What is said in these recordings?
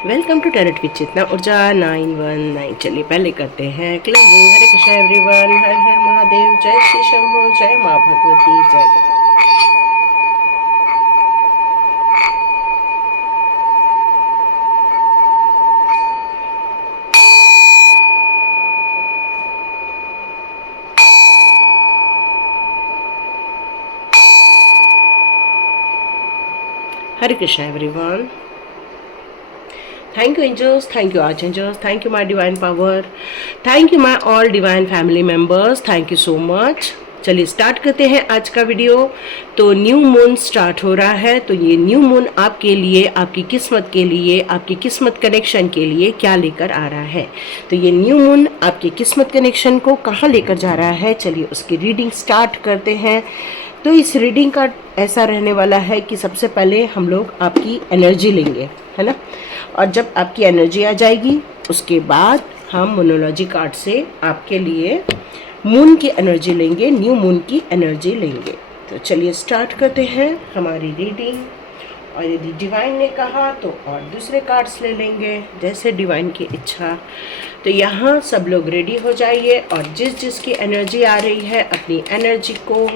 Welcome to tarot with Chetna Urja 919। चलिए पहले करते हैं क्लींजिंग। हरे कृष्णा एवरीवन, हर हर महादेव, जय श्री शंभो, जय माँ भगवती, जय गौ। Hare Krishna everyone. Thank you angels, thank you archangels, thank you my divine power, thank you my all divine family members, thank you so much। चलिए स्टार्ट करते हैं आज का वीडियो। तो न्यू मून स्टार्ट हो रहा है, तो ये न्यू मून आपके लिए, आपकी किस्मत के लिए, आपकी किस्मत कनेक्शन के लिए क्या लेकर आ रहा है। तो ये न्यू मून आपकी किस्मत कनेक्शन को कहाँ लेकर जा रहा है, चलिए उसकी रीडिंग स्टार्ट करते हैं। तो इस रीडिंग का ऐसा रहने वाला है कि सबसे पहले हम लोग आपकी एनर्जी लेंगे, है ना, और जब आपकी एनर्जी आ जाएगी उसके बाद हम मोनोलॉजी कार्ड से आपके लिए मून की एनर्जी लेंगे, न्यू मून की एनर्जी लेंगे। तो चलिए स्टार्ट करते हैं हमारी रीडिंग। और यदि डिवाइन ने कहा तो और दूसरे कार्ड्स ले लेंगे, जैसे डिवाइन की इच्छा। तो यहाँ सब लोग रेडी हो जाइए और जिस जिसकी एनर्जी आ रही है अपनी एनर्जी को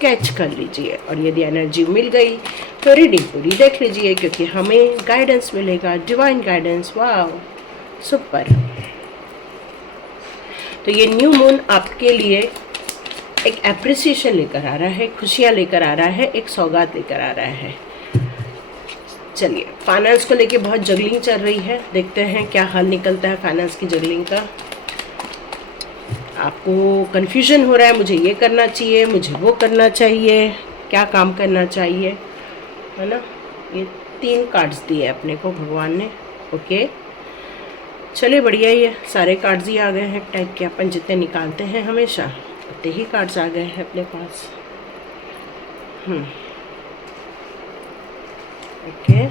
कैच कर लीजिए। और यदि एनर्जी मिल गई तो रीडिंग पूरी देख लीजिए, क्योंकि हमें गाइडेंस मिलेगा, डिवाइन गाइडेंस। वाह, सुपर। तो ये न्यू मून आपके लिए एक एप्रिसिएशन लेकर आ रहा है, खुशियाँ लेकर आ रहा है, एक सौगात लेकर आ रहा है। चलिए, फाइनेंस को लेके बहुत जगलिंग चल रही है, देखते हैं क्या हल निकलता है फाइनेंस की जगलिंग का। आपको कन्फ्यूजन हो रहा है, मुझे ये करना चाहिए, मुझे वो करना चाहिए, क्या काम करना चाहिए, है ना। ये 3 कार्ड्स दिए अपने को भगवान ने। ओके, चलिए बढ़िया ही है, सारे कार्ड्स ही आ गए हैं टाइप के। अपन जितने निकालते हैं हमेशा उतने ही कार्ड्स आ गए हैं अपने पास। ओके,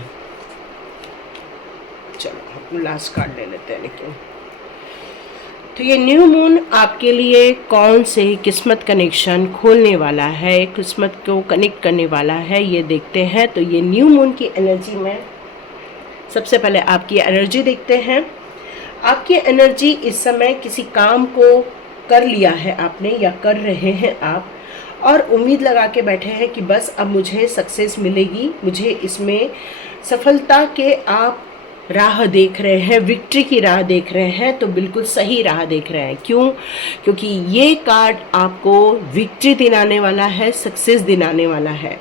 चलो हम लास्ट कार्ड ले लेते हैं। लेकिन तो ये न्यू मून आपके लिए कौन से किस्मत कनेक्शन खोलने वाला है, किस्मत को कनेक्ट करने वाला है, ये देखते हैं। तो ये न्यू मून की एनर्जी में सबसे पहले आपकी एनर्जी देखते हैं। आपकी एनर्जी इस समय किसी काम को कर लिया है आपने या कर रहे हैं आप, और उम्मीद लगा के बैठे हैं कि बस अब मुझे सक्सेस मिलेगी, मुझे इसमें सफलता के आप राह देख रहे हैं, विक्ट्री की राह देख रहे हैं। तो बिल्कुल सही राह देख रहे हैं। क्यों? क्योंकि ये कार्ड आपको विक्ट्री दिलाने वाला है, सक्सेस दिलाने वाला है,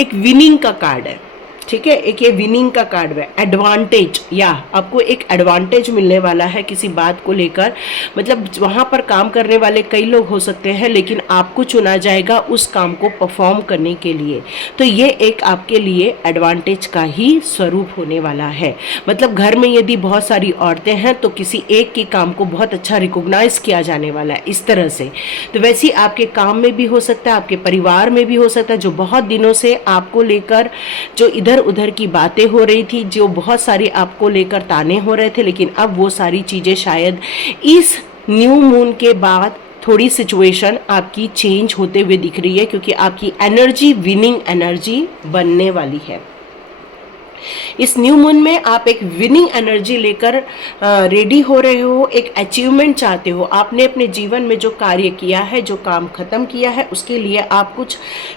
एक विनिंग का कार्ड है। ठीक है, एक ये विनिंग का कार्ड है, एडवांटेज, या आपको एक एडवांटेज मिलने वाला है किसी बात को लेकर। मतलब वहाँ पर काम करने वाले कई लोग हो सकते हैं, लेकिन आपको चुना जाएगा उस काम को परफॉर्म करने के लिए। तो ये एक आपके लिए एडवांटेज का ही स्वरूप होने वाला है। मतलब घर में यदि बहुत सारी औरतें हैं तो किसी एक के काम को बहुत अच्छा रिकॉग्नाइज किया जाने वाला है, इस तरह से। तो वैसे आपके काम में भी हो सकता है, आपके परिवार में भी हो सकता है, जो बहुत दिनों से आपको लेकर जो इधर उधर की बातें हो रही थी, जो बहुत सारी आपको लेकर ताने हो रहे थे, लेकिन अब वो सारी चीज़ें शायद इस न्यू मून के बाद थोड़ी सिचुएशन आपकी चेंज होते हुए दिख रही है, क्योंकि आपकी एनर्जी विनिंग एनर्जी बनने वाली है। इस न्यू मून में आप एक विनिंग एनर्जी लेकर रेडी हो रहे हो, एक अचीवमेंट चाहते हो। आपने अपने जीवन में जो कार्य किया है, जो काम खत्म किया है, उसके लिए आप कुछ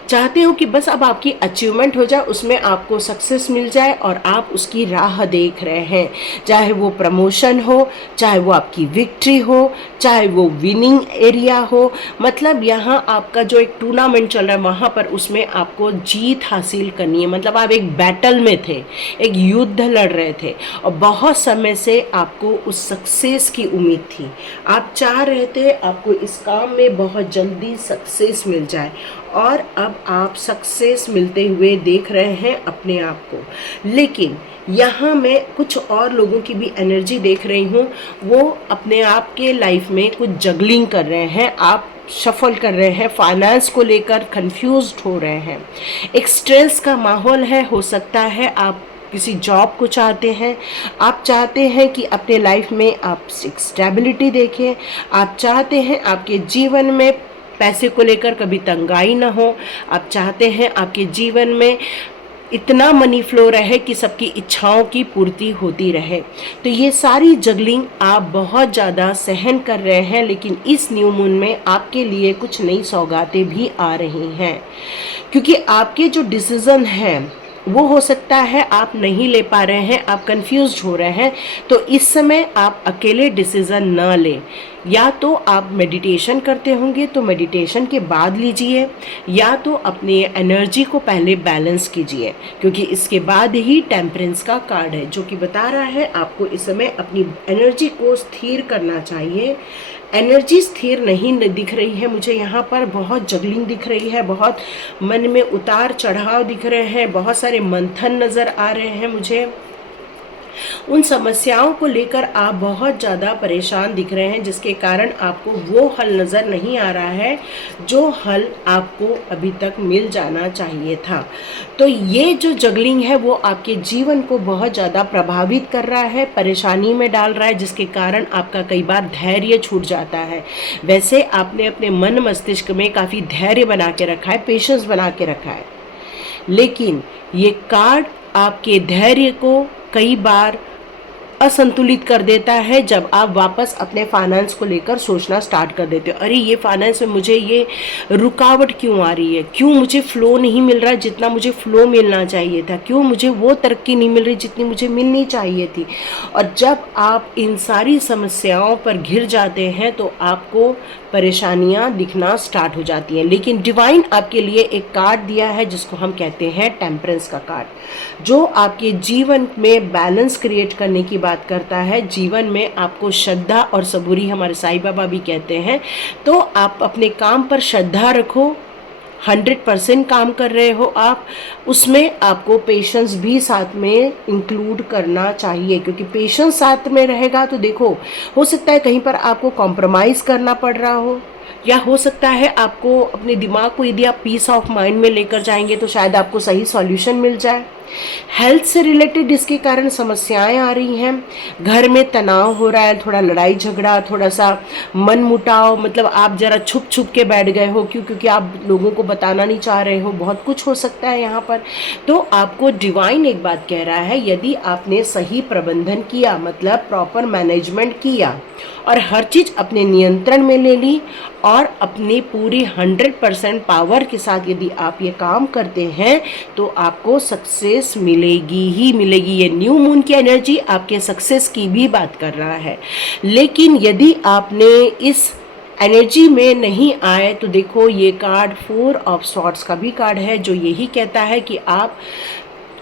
चाहते हो कि बस अब आपकी अचीवमेंट हो जाए, उसमें आपको सक्सेस मिल जाए, और आप उसकी राह देख रहे हैं। चाहे वो प्रमोशन हो, चाहे वो आपकी विक्ट्री हो, चाहे वो विनिंग एरिया हो। मतलब यहाँ आपका जो एक टूर्नामेंट चल रहा है वहाँ पर उसमें आपको जीत हासिल करनी है। मतलब आप एक बैटल में थे, एक युद्ध लड़ रहे थे, और बहुत समय से आपको उस सक्सेस की उम्मीद थी। आप चाह रहे थे आपको इस काम में बहुत जल्दी सक्सेस मिल जाए, और अब आप सक्सेस मिलते हुए देख रहे हैं अपने आप को। लेकिन यहाँ मैं कुछ और लोगों की भी एनर्जी देख रही हूँ, वो अपने आप के लाइफ में कुछ जगलिंग कर रहे हैं, आप शफल कर रहे हैं, फाइनेंस को लेकर कंफ्यूज्ड हो रहे हैं, एक स्ट्रेस का माहौल है। हो सकता है आप किसी जॉब को चाहते हैं, आप चाहते हैं कि अपने लाइफ में आप एक स्टेबिलिटी देखें, आप चाहते हैं आपके जीवन में पैसे को लेकर कभी तंगाई ना हो, आप चाहते हैं आपके जीवन में इतना मनी फ्लो रहे कि सबकी इच्छाओं की पूर्ति होती रहे। तो ये सारी जगलिंग आप बहुत ज़्यादा सहन कर रहे हैं, लेकिन इस न्यू मून में आपके लिए कुछ नई सौगातें भी आ रही हैं, क्योंकि आपके जो डिसीज़न हैं वो हो सकता है आप नहीं ले पा रहे हैं, आप कंफ्यूज हो रहे हैं। तो इस समय आप अकेले डिसीज़न ना लें। या तो आप मेडिटेशन करते होंगे तो मेडिटेशन के बाद लीजिए, या तो अपनी एनर्जी को पहले बैलेंस कीजिए, क्योंकि इसके बाद ही टेम्परेंस का कार्ड है जो कि बता रहा है आपको इस समय अपनी एनर्जी को स्थिर करना चाहिए। एनर्जी स्थिर नहीं दिख रही है मुझे यहाँ पर, बहुत जगलिंग दिख रही है, बहुत मन में उतार चढ़ाव दिख रहे हैं, बहुत सारे मंथन नज़र आ रहे हैं मुझे। उन समस्याओं को लेकर आप बहुत ज़्यादा परेशान दिख रहे हैं, जिसके कारण आपको वो हल नज़र नहीं आ रहा है जो हल आपको अभी तक मिल जाना चाहिए था। तो ये जो जगलिंग है वो आपके जीवन को बहुत ज़्यादा प्रभावित कर रहा है, परेशानी में डाल रहा है, जिसके कारण आपका कई बार धैर्य छूट जाता है। वैसे आपने अपने मन मस्तिष्क में काफ़ी धैर्य बना के रखा है, पेशेंस बना के रखा है, लेकिन ये कार्ड आपके धैर्य को कई बार असंतुलित कर देता है जब आप वापस अपने फाइनेंस को लेकर सोचना स्टार्ट कर देते हो। अरे ये फाइनेंस में मुझे ये रुकावट क्यों आ रही है, क्यों मुझे फ़्लो नहीं मिल रहा जितना मुझे फ़्लो मिलना चाहिए था, क्यों मुझे वो तरक्की नहीं मिल रही जितनी मुझे मिलनी चाहिए थी। और जब आप इन सारी समस्याओं पर घिर जाते हैं तो आपको परेशानियां दिखना स्टार्ट हो जाती हैं। लेकिन डिवाइन आपके लिए एक कार्ड दिया है जिसको हम कहते हैं टेम्परेंस का कार्ड, जो आपके जीवन में बैलेंस क्रिएट करने की बात करता है। जीवन में आपको श्रद्धा और सबूरी, हमारे साईं बाबा भी कहते हैं, तो आप अपने काम पर श्रद्धा रखो। 100% काम कर रहे हो आप, उसमें आपको पेशेंस भी साथ में इंक्लूड करना चाहिए, क्योंकि पेशेंस साथ में रहेगा तो देखो, हो सकता है कहीं पर आपको कॉम्प्रोमाइज़ करना पड़ रहा हो, या हो सकता है आपको अपने दिमाग को यदि आप पीस ऑफ माइंड में लेकर जाएंगे तो शायद आपको सही सॉल्यूशन मिल जाए। हेल्थ से रिलेटेड इसके कारण समस्याएं आ रही हैं, घर में तनाव हो रहा है, थोड़ा लड़ाई झगड़ा, थोड़ा सा मन मुटाव, मतलब आप जरा छुप छुप के बैठ गए हो, क्योंकि आप लोगों को बताना नहीं चाह रहे हो, बहुत कुछ हो सकता है यहाँ पर। तो आपको डिवाइन एक बात कह रहा है, यदि आपने सही प्रबंधन किया, मतलब प्रॉपर मैनेजमेंट किया और हर चीज़ अपने नियंत्रण में ले ली और अपनी पूरी 100% पावर के साथ यदि आप ये काम करते हैं तो आपको सक्सेस मिलेगी ही मिलेगी। ये न्यू मून की एनर्जी आपके सक्सेस की भी बात कर रहा है। लेकिन यदि आपने इस एनर्जी में नहीं आए तो देखो, ये कार्ड 4 ऑफ सॉर्ड्स का भी कार्ड है, जो यही कहता है कि आप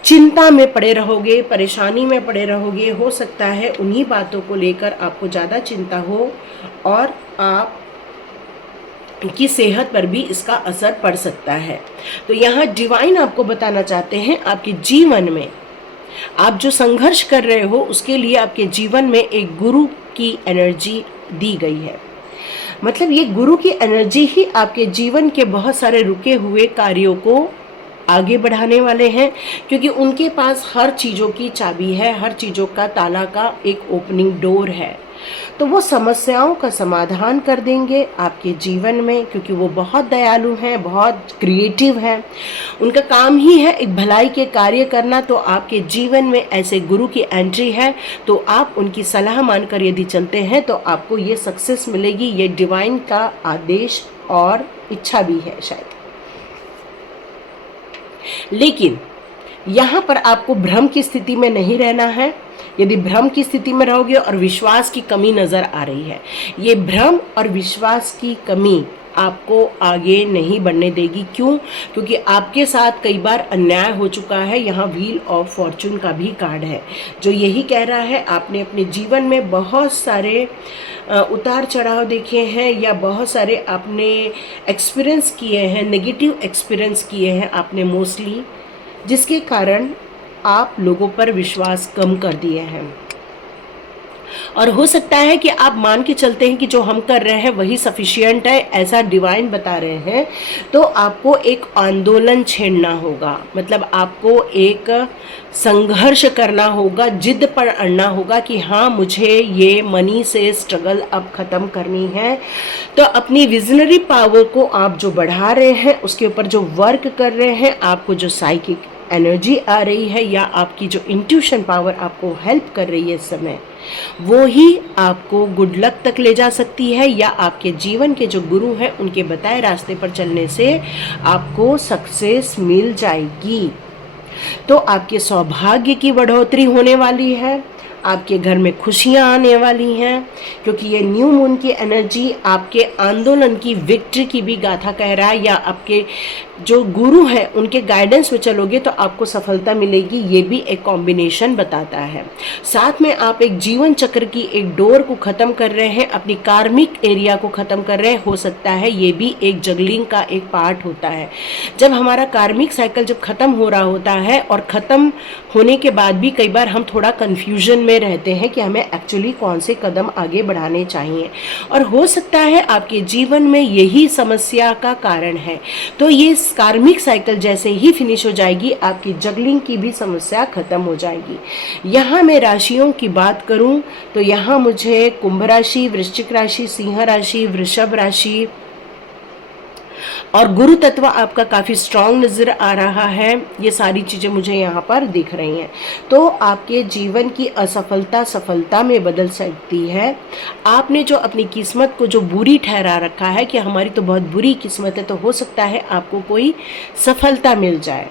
चिंता में पड़े रहोगे, परेशानी में पड़े रहोगे। हो सकता है उन्हीं बातों को लेकर आपको ज़्यादा चिंता हो और आप की सेहत पर भी इसका असर पड़ सकता है। तो यहाँ डिवाइन आपको बताना चाहते हैं, आपके जीवन में आप जो संघर्ष कर रहे हो उसके लिए आपके जीवन में एक गुरु की एनर्जी दी गई है। मतलब ये गुरु की एनर्जी ही आपके जीवन के बहुत सारे रुके हुए कार्यों को आगे बढ़ाने वाले हैं, क्योंकि उनके पास हर चीज़ों की चाबी है, हर चीज़ों का ताला का एक ओपनिंग डोर है। तो वो समस्याओं का समाधान कर देंगे आपके जीवन में, क्योंकि वो बहुत दयालु हैं, बहुत क्रिएटिव हैं। उनका काम ही है एक भलाई के कार्य करना। तो आपके जीवन में ऐसे गुरु की एंट्री है, तो आप उनकी सलाह मानकर यदि चलते हैं तो आपको ये सक्सेस मिलेगी। ये डिवाइन का आदेश और इच्छा भी है शायद। लेकिन यहाँ पर आपको भ्रम की स्थिति में नहीं रहना है। यदि भ्रम की स्थिति में रहोगे और विश्वास की कमी नज़र आ रही है, ये भ्रम और विश्वास की कमी आपको आगे नहीं बढ़ने देगी। क्यों? क्योंकि आपके साथ कई बार अन्याय हो चुका है। यहाँ व्हील ऑफ फॉर्चून का भी कार्ड है, जो यही कह रहा है आपने अपने जीवन में बहुत सारे उतार चढ़ाव देखे हैं, या बहुत सारे आपने एक्सपीरियंस किए हैं, नेगेटिव एक्सपीरियंस किए हैं आपने मोस्टली, जिसके कारण आप लोगों पर विश्वास कम कर दिए हैं। और हो सकता है कि आप मान के चलते हैं कि जो हम कर रहे हैं वही सफिशिएंट है, ऐसा डिवाइन बता रहे हैं। तो आपको एक आंदोलन छेड़ना होगा, मतलब आपको एक संघर्ष करना होगा, जिद पर अड़ना होगा कि हाँ, मुझे ये मनी से स्ट्रगल अब ख़त्म करनी है। तो अपनी विजनरी पावर को आप जो बढ़ा रहे हैं, उसके ऊपर जो वर्क कर रहे हैं, आपको जो साइकिक एनर्जी आ रही है या आपकी जो इंट्यूशन पावर आपको हेल्प कर रही है इस समय, वो ही आपको गुड लक तक ले जा सकती है, या आपके जीवन के जो गुरु हैं उनके बताए रास्ते पर चलने से आपको सक्सेस मिल जाएगी। तो आपके सौभाग्य की बढ़ोतरी होने वाली है, आपके घर में खुशियां आने वाली हैं, क्योंकि ये न्यू मून की एनर्जी आपके आंदोलन की विक्ट्री की भी गाथा कह रहा है, या आपके जो गुरु हैं उनके गाइडेंस में चलोगे तो आपको सफलता मिलेगी, ये भी एक कॉम्बिनेशन बताता है। साथ में आप एक जीवन चक्र की एक डोर को ख़त्म कर रहे हैं, अपनी कार्मिक एरिया को ख़त्म कर रहे हैं, हो सकता है ये भी एक जगलिंग का एक पार्ट होता है। जब हमारा कार्मिक साइकिल जब ख़त्म हो रहा होता है, और ख़त्म होने के बाद भी कई बार हम थोड़ा कन्फ्यूजन में रहते हैं कि हमें एक्चुअली कौन से कदम आगे बढ़ाने चाहिए, और हो सकता है आपके जीवन में यही समस्या का कारण है। तो ये कार्मिक साइकिल जैसे ही फिनिश हो जाएगी, आपकी जगलिंग की भी समस्या खत्म हो जाएगी। यहाँ मैं राशियों की बात करूँ तो यहाँ मुझे कुंभ राशि, वृश्चिक राशि, सिंह राशि, वृषभ राशि और गुरु तत्व आपका काफ़ी स्ट्रांग नज़र आ रहा है। ये सारी चीज़ें मुझे यहाँ पर दिख रही हैं। तो आपके जीवन की असफलता सफलता में बदल सकती है। आपने जो अपनी किस्मत को जो बुरी ठहरा रखा है कि हमारी तो बहुत बुरी किस्मत है, तो हो सकता है आपको कोई सफलता मिल जाए,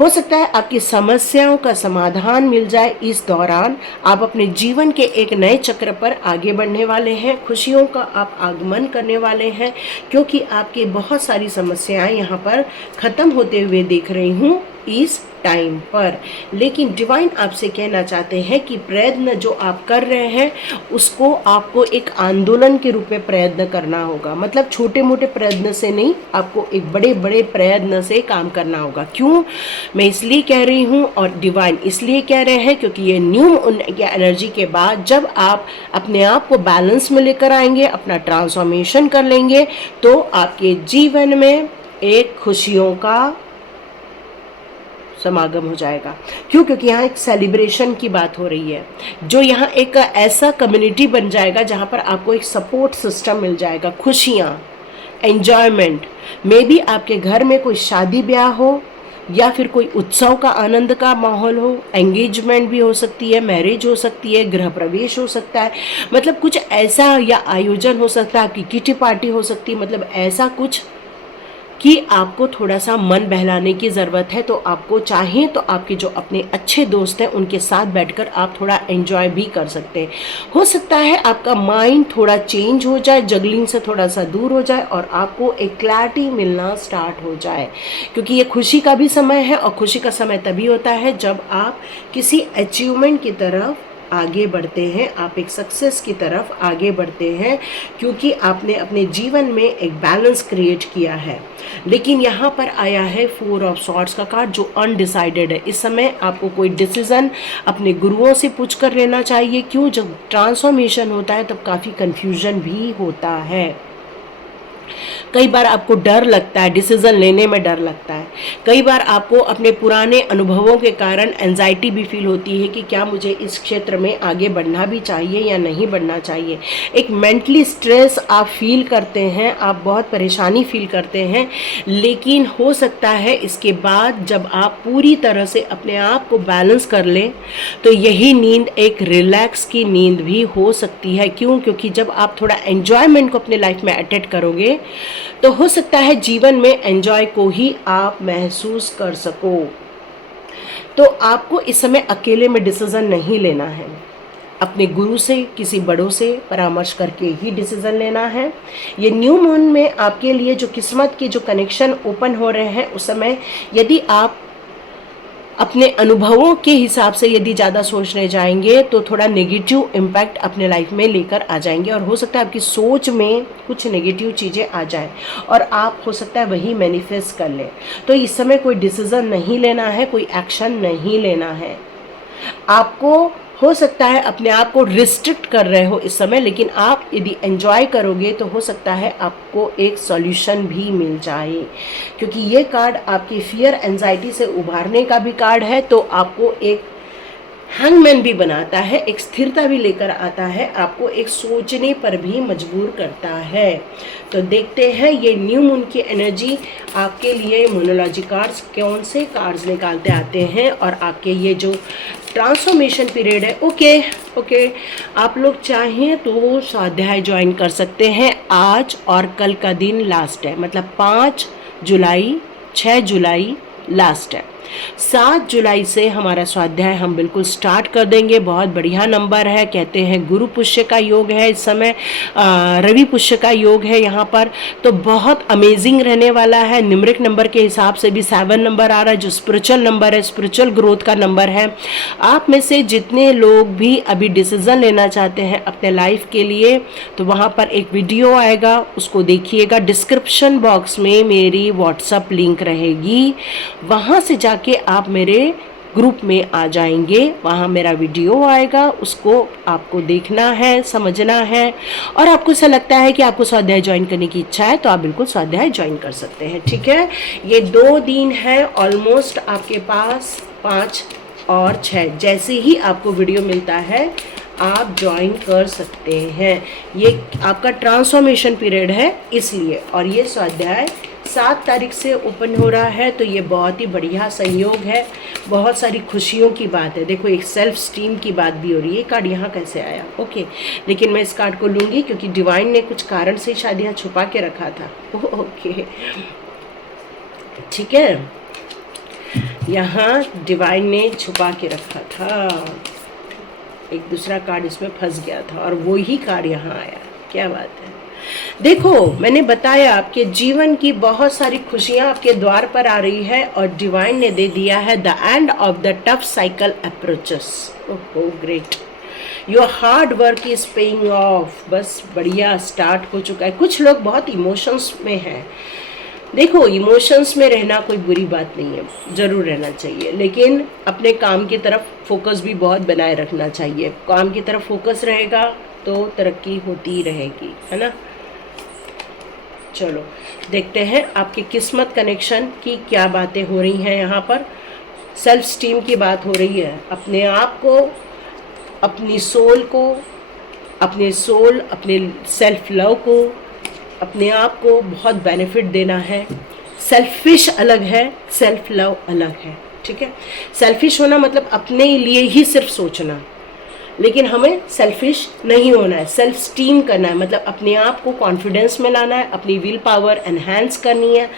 हो सकता है आपकी समस्याओं का समाधान मिल जाए। इस दौरान आप अपने जीवन के एक नए चक्र पर आगे बढ़ने वाले हैं, खुशियों का आप आगमन करने वाले हैं, क्योंकि आपकी बहुत सारी समस्याएं यहाँ पर ख़त्म होते हुए देख रही हूँ इस टाइम पर। लेकिन डिवाइन आपसे कहना चाहते हैं कि प्रयत्न जो आप कर रहे हैं उसको आपको एक आंदोलन के रूप में प्रयत्न करना होगा। मतलब छोटे मोटे प्रयत्न से नहीं, आपको एक बड़े बड़े प्रयत्न से काम करना होगा। क्यों मैं इसलिए कह रही हूँ और डिवाइन इसलिए कह रहे हैं क्योंकि ये न्यू एनर्जी के बाद जब आप अपने आप को बैलेंस में लेकर आएंगे, अपना ट्रांसफॉर्मेशन कर लेंगे, तो आपके जीवन में एक खुशियों का समागम हो जाएगा। क्यों? क्योंकि यहाँ एक सेलिब्रेशन की बात हो रही है, जो यहाँ एक ऐसा कम्युनिटी बन जाएगा जहाँ पर आपको एक सपोर्ट सिस्टम मिल जाएगा, खुशियाँ, एंजॉयमेंट। मे बी आपके घर में कोई शादी ब्याह हो या फिर कोई उत्सव का आनंद का माहौल हो, एंगेजमेंट भी हो सकती है, मैरिज हो सकती है, गृह प्रवेश हो सकता है, मतलब कुछ ऐसा, या आयोजन हो सकता है, आपकी किटी पार्टी हो सकती है, मतलब ऐसा कुछ कि आपको थोड़ा सा मन बहलाने की ज़रूरत है। तो आपको चाहें तो आपके जो अपने अच्छे दोस्त हैं उनके साथ बैठकर आप थोड़ा एंजॉय भी कर सकते हैं। हो सकता है आपका माइंड थोड़ा चेंज हो जाए, जगलिंग से थोड़ा सा दूर हो जाए और आपको एक क्लैरिटी मिलना स्टार्ट हो जाए, क्योंकि ये खुशी का भी समय है। और खुशी का समय तभी होता है जब आप किसी अचीवमेंट की तरफ आगे बढ़ते हैं, आप एक सक्सेस की तरफ आगे बढ़ते हैं, क्योंकि आपने अपने जीवन में एक बैलेंस क्रिएट किया है। लेकिन यहाँ पर आया है 4 ऑफ सॉर्ड्स का कार्ड, जो अनडिसाइडेड है। इस समय आपको कोई डिसीजन अपने गुरुओं से पूछ कर लेना चाहिए। क्यों? जब ट्रांसफॉर्मेशन होता है तब काफ़ी कन्फ्यूजन भी होता है। कई बार आपको डर लगता है, डिसीजन लेने में डर लगता है। कई बार आपको अपने पुराने अनुभवों के कारण एंजाइटी भी फील होती है कि क्या मुझे इस क्षेत्र में आगे बढ़ना भी चाहिए या नहीं बढ़ना चाहिए। एक मेंटली स्ट्रेस आप फील करते हैं, आप बहुत परेशानी फील करते हैं। लेकिन हो सकता है इसके बाद जब आप पूरी तरह से अपने आप को बैलेंस कर लें तो यही नींद एक रिलैक्स की नींद भी हो सकती है। क्यों? क्योंकि जब आप थोड़ा एंजॉयमेंट को अपने लाइफ में अटेंड करोगे तो हो सकता है जीवन में एंजॉय को ही आप महसूस कर सको। तो आपको इस समय अकेले में डिसीजन नहीं लेना है, अपने गुरु से, किसी बड़ों से परामर्श करके ही डिसीजन लेना है। ये न्यू मून में आपके लिए जो किस्मत के जो कनेक्शन ओपन हो रहे हैं, उस समय यदि आप अपने अनुभवों के हिसाब से यदि ज़्यादा सोचने जाएंगे तो थोड़ा नेगेटिव इम्पैक्ट अपने लाइफ में लेकर आ जाएंगे, और हो सकता है आपकी सोच में कुछ नेगेटिव चीज़ें आ जाएं और आप हो सकता है वही मैनिफेस्ट कर लें। तो इस समय कोई डिसीज़न नहीं लेना है, कोई एक्शन नहीं लेना है। आपको हो सकता है अपने आप को रिस्ट्रिक्ट कर रहे हो इस समय, लेकिन आप यदि एंजॉय करोगे तो हो सकता है आपको एक सॉल्यूशन भी मिल जाए, क्योंकि ये कार्ड आपकी फियर एंजाइटी से उभारने का भी कार्ड है। तो आपको एक हैंगमैन भी बनाता है, एक स्थिरता भी लेकर आता है, आपको एक सोचने पर भी मजबूर करता है। तो देखते हैं ये न्यू मून की एनर्जी आपके लिए मोनोलॉजी कार्ड्स कौन से कार्ड्स निकालते आते हैं और आपके ये जो ट्रांसफॉर्मेशन पीरियड है। ओके, आप लोग चाहें तो स्वाध्याय ज्वाइन कर सकते हैं। आज और कल का दिन लास्ट है, मतलब 5 जुलाई 6 जुलाई लास्ट है। 7 जुलाई से हमारा स्वाध्याय हम बिल्कुल स्टार्ट कर देंगे। बहुत बढ़िया नंबर है, कहते हैं गुरु पुष्य का योग है इस समय, रवि पुष्य का योग है यहाँ पर, तो बहुत अमेजिंग रहने वाला है। न्यूमरिक नंबर के हिसाब से भी 7 नंबर आ रहा है, जो स्पिरिचुअल नंबर है, स्पिरिचुअल ग्रोथ का नंबर है। आप में से जितने लोग भी अभी डिसीजन लेना चाहते हैं अपने लाइफ के लिए, तो वहाँ पर एक वीडियो आएगा, उसको देखिएगा। डिस्क्रिप्शन बॉक्स में मेरी व्हाट्सएप लिंक रहेगी, वहाँ से जाके आप मेरे ग्रुप में आ जाएंगे। वहाँ मेरा वीडियो आएगा, उसको आपको देखना है, समझना है, और आपको ऐसा लगता है कि आपको स्वाध्याय ज्वाइन करने की इच्छा है तो आप बिल्कुल स्वाध्याय ज्वाइन कर सकते हैं। ठीक है, ये 2 दिन है ऑलमोस्ट आपके पास, 5 और 6, जैसे ही आपको वीडियो मिलता है आप ज्वाइन कर सकते हैं। ये आपका ट्रांसफॉर्मेशन पीरियड है इसलिए, और ये स्वाध्याय 7 तारीख से ओपन हो रहा है, तो ये बहुत ही बढ़िया संयोग है, बहुत सारी खुशियों की बात है। देखो एक सेल्फ स्टीम की बात भी हो रही है। ये कार्ड यहाँ कैसे आया? ओके, लेकिन मैं इस कार्ड को लूँगी क्योंकि डिवाइन ने कुछ कारण से शायद यहाँ छुपा के रखा था। ओके, ठीक है, यहाँ डिवाइन ने छुपा के रखा था, एक दूसरा कार्ड इसमें फंस गया था और वो ही कार्ड यहाँ आया। क्या बात है। देखो मैंने बताया आपके जीवन की बहुत सारी खुशियां आपके द्वार पर आ रही है, और डिवाइन ने दे दिया है the end of the tough cycle approaches. ओहो great, your hard work is paying off. बस बढ़िया, स्टार्ट हो चुका है। कुछ लोग बहुत इमोशंस में हैं। देखो इमोशंस में रहना कोई बुरी बात नहीं है, ज़रूर रहना चाहिए, लेकिन अपने काम की तरफ फोकस भी बहुत बनाए रखना चाहिए। काम की तरफ फोकस रहेगा तो तरक्की होती रहेगी, है ना। चलो देखते हैं आपकी किस्मत कनेक्शन की क्या बातें हो रही हैं। यहाँ पर सेल्फ स्टीम की बात हो रही है, अपने आप को, अपनी सोल को, अपने सेल्फ लव को, अपने आप को बहुत बेनिफिट देना है। सेल्फिश अलग है, सेल्फ लव अलग है। ठीक है, सेल्फिश होना मतलब अपने लिए ही सिर्फ सोचना, लेकिन हमें सेल्फिश नहीं होना है। सेल्फ स्टीम करना है, मतलब अपने आप को कॉन्फिडेंस में लाना है, अपनी विल पावर एनहांस करनी है,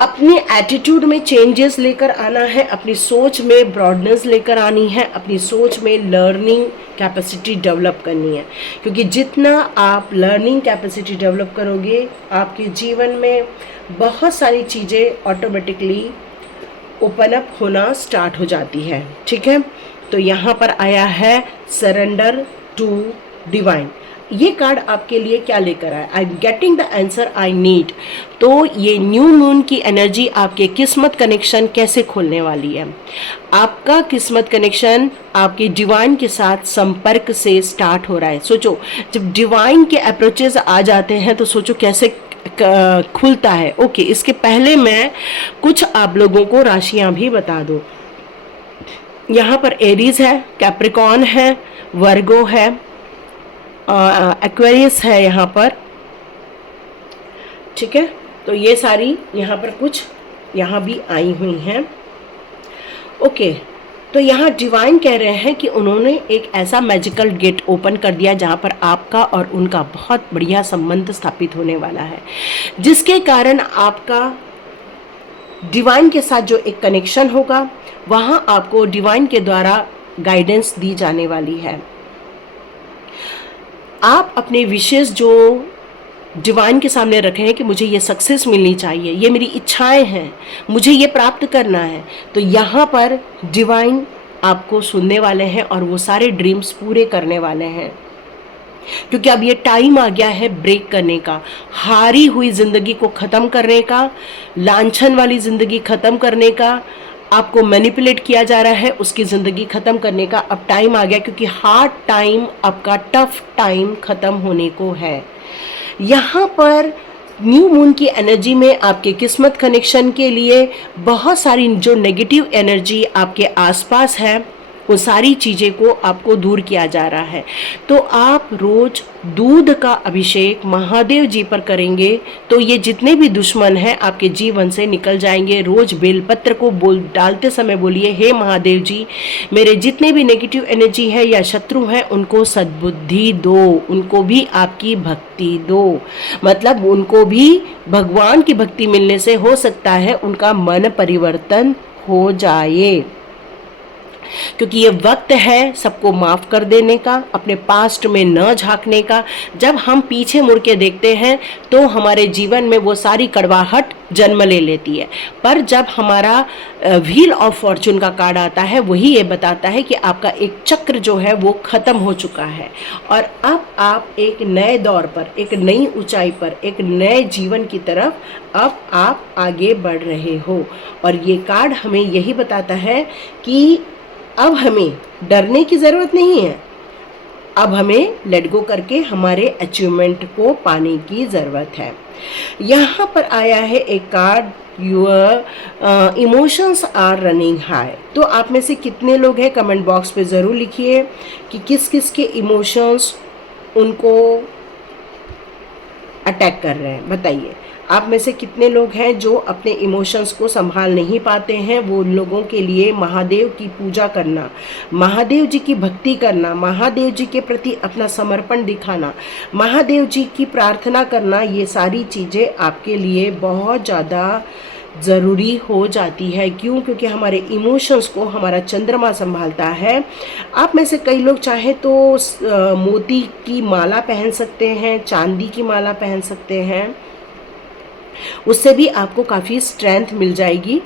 अपने एटीट्यूड में चेंजेस लेकर आना है, अपनी सोच में ब्रॉडनेस लेकर आनी है, अपनी सोच में लर्निंग कैपेसिटी डेवलप करनी है। क्योंकि जितना आप लर्निंग कैपेसिटी डेवलप करोगे, आपके जीवन में बहुत सारी चीज़ें ऑटोमेटिकली ओपन अप होना स्टार्ट हो जाती है। ठीक है, तो यहाँ पर आया है सरेंडर टू डिवाइन। ये कार्ड आपके लिए क्या लेकर आया? I am getting the answer I need. तो ये न्यू मून की एनर्जी आपके किस्मत कनेक्शन कैसे खोलने वाली है? आपका किस्मत कनेक्शन आपके डिवाइन के साथ संपर्क से स्टार्ट हो रहा है। सोचो जब डिवाइन के अप्रोचेस आ जाते हैं तो सोचो कैसे खुलता है। ओके, इसके पहले मैं कुछ आप लोगों को राशियां भी बता दूं। यहाँ पर एरीज है, कैप्रिकॉन है, वर्गो है, एक्वेरियस है यहाँ पर। ठीक है, तो ये सारी यहाँ पर कुछ यहाँ भी आई हुई हैं। ओके, तो यहाँ डिवाइन कह रहे हैं कि उन्होंने एक ऐसा मैजिकल गेट ओपन कर दिया जहाँ पर आपका और उनका बहुत बढ़िया संबंध स्थापित होने वाला है, जिसके कारण आपका डिवाइन के साथ जो एक कनेक्शन होगा वहाँ आपको डिवाइन के द्वारा गाइडेंस दी जाने वाली है। आप अपने विशेष जो डिवाइन के सामने रखे हैं कि मुझे ये सक्सेस मिलनी चाहिए, ये मेरी इच्छाएं हैं, मुझे ये प्राप्त करना है, तो यहाँ पर डिवाइन आपको सुनने वाले हैं और वो सारे ड्रीम्स पूरे करने वाले हैं। क्योंकि अब ये टाइम आ गया है ब्रेक करने का, हारी हुई ज़िंदगी को ख़त्म करने का, लांछन वाली ज़िंदगी ख़त्म करने का, आपको मैनिपुलेट किया जा रहा है उसकी ज़िंदगी ख़त्म करने का अब टाइम आ गया। क्योंकि हार्ड टाइम, आपका टफ टाइम ख़त्म होने को है। यहाँ पर न्यू मून की एनर्जी में आपके किस्मत कनेक्शन के लिए बहुत सारी जो नेगेटिव एनर्जी आपके आसपास है वो सारी चीज़ें को आपको दूर किया जा रहा है। तो आप रोज दूध का अभिषेक महादेव जी पर करेंगे तो ये जितने भी दुश्मन हैं आपके जीवन से निकल जाएंगे। रोज बेलपत्र को डालते समय बोलिए, हे महादेव जी, मेरे जितने भी नेगेटिव एनर्जी है या शत्रु हैं उनको सद्बुद्धि दो, उनको भी आपकी भक्ति दो। मतलब उनको भी भगवान की भक्ति मिलने से हो सकता है उनका मन परिवर्तन हो जाए, क्योंकि ये वक्त है सबको माफ़ कर देने का, अपने पास्ट में न झांकने का। जब हम पीछे मुड़ के देखते हैं तो हमारे जीवन में वो सारी कड़वाहट जन्म ले लेती है, पर जब हमारा व्हील ऑफ फॉर्चून का कार्ड आता है वही ये बताता है कि आपका एक चक्र जो है वो ख़त्म हो चुका है और अब आप एक नए दौर पर, एक नई ऊंचाई पर, एक नए जीवन की तरफ अब आप आगे बढ़ रहे हो। और ये कार्ड हमें यही बताता है कि अब हमें डरने की ज़रूरत नहीं है, अब हमें लेट गो करके हमारे अचीवमेंट को पाने की ज़रूरत है। यहाँ पर आया है एक card, your emotions are running high. तो आप में से कितने लोग हैं कमेंट बॉक्स पे ज़रूर लिखिए कि किस किस के इमोशंस उनको अटैक कर रहे हैं, बताइए। आप में से कितने लोग हैं जो अपने इमोशंस को संभाल नहीं पाते हैं। वो लोगों के लिए महादेव की पूजा करना, महादेव जी की भक्ति करना, महादेव जी के प्रति अपना समर्पण दिखाना, महादेव जी की प्रार्थना करना, ये सारी चीज़ें आपके लिए बहुत ज़्यादा ज़रूरी हो जाती है। क्यों? क्योंकि हमारे इमोशंस को हमारा चंद्रमा संभालता है। आप में से कई लोग चाहे तो मोती की माला पहन सकते हैं, चांदी की माला पहन सकते हैं, उससे भी आपको काफ़ी स्ट्रेंथ मिल जाएगी